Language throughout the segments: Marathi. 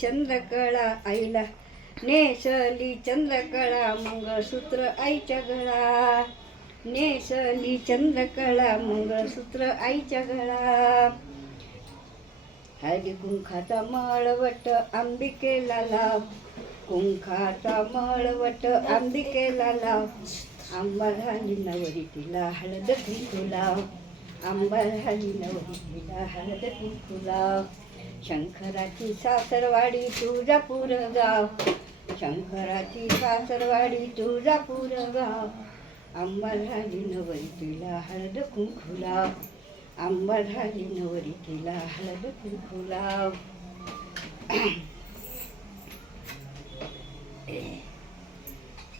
चंद्रकळा आईला नेसली चंद्रकळा मंगळसूत्र आईच्या गळा नेसली चंद्रकळा मंगळसूत्र आईच्या गळा हळदी कुंखाचा मळवट अंबिकेला लाव कुंखाचा मळवट अंबिकेला लाव आंबा झाली नवरी तिला हळद कुंकू लाव आंबा झाली नवरी तिला हळद कुंकू शंकराची सासरवाडी तुळजापूर गाव. शंकराची सासरवाडी तुळजापूर गाव. आंबा नवरी तिला हळद कुंकू लाव. आंबा नवरी तिला हळद कुंकू लाव.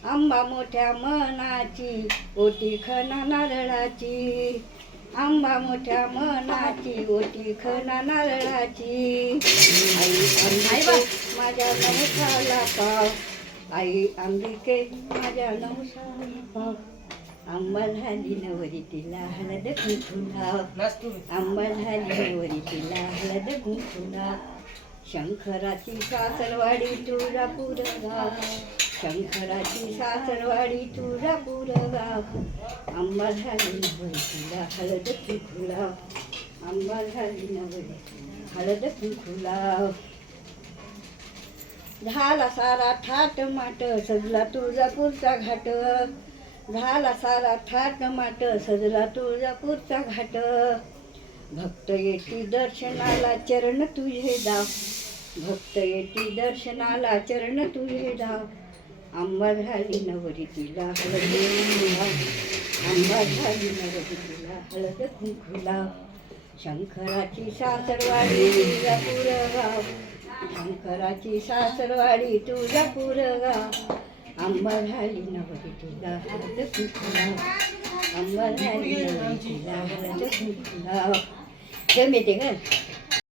आंबा मोठ्या मनाची ओटी खना नारळाची. आंबा मोठ्या मनाची ओटी खना नारळाची. आई माझ्या नवसाला पाव. आई अंबिके माझ्या नवसाला पाव. आंबा झाली नवरी तिला हळद लाव. आंबा झाली नवरी तिला हळद लाव. शंकराची सासरवाडी तुळजापूर गाव. शंकराची सासरवाडी तुळजापूर गाव आंबा झाली नवरी तुला हळद कुंकू आंबा झाली नवरी हळद कुंकू झाला सारा थाट माट सजला तुळजापूरचा घाट. झाला सारा थाट माट सजला तुळजापूरचा घाट. भक्त येती दर्शनाला चरण तुझे दाव भक्त येती दर्शनाला चरण तुझे दाव आंबा झाली नवरी तिला हळद लाव. आंबा झाली नवरी तिला हळद कुंकुला शंकराची सासरवाडी तुळजापूर गाव शंकराची सासरवाडी तुळजापूर गाव आंबा झाली नवरी तिला हळद कुंकुला आंबा झाली नवरी तिला हळद कुंकू लाव जमेते का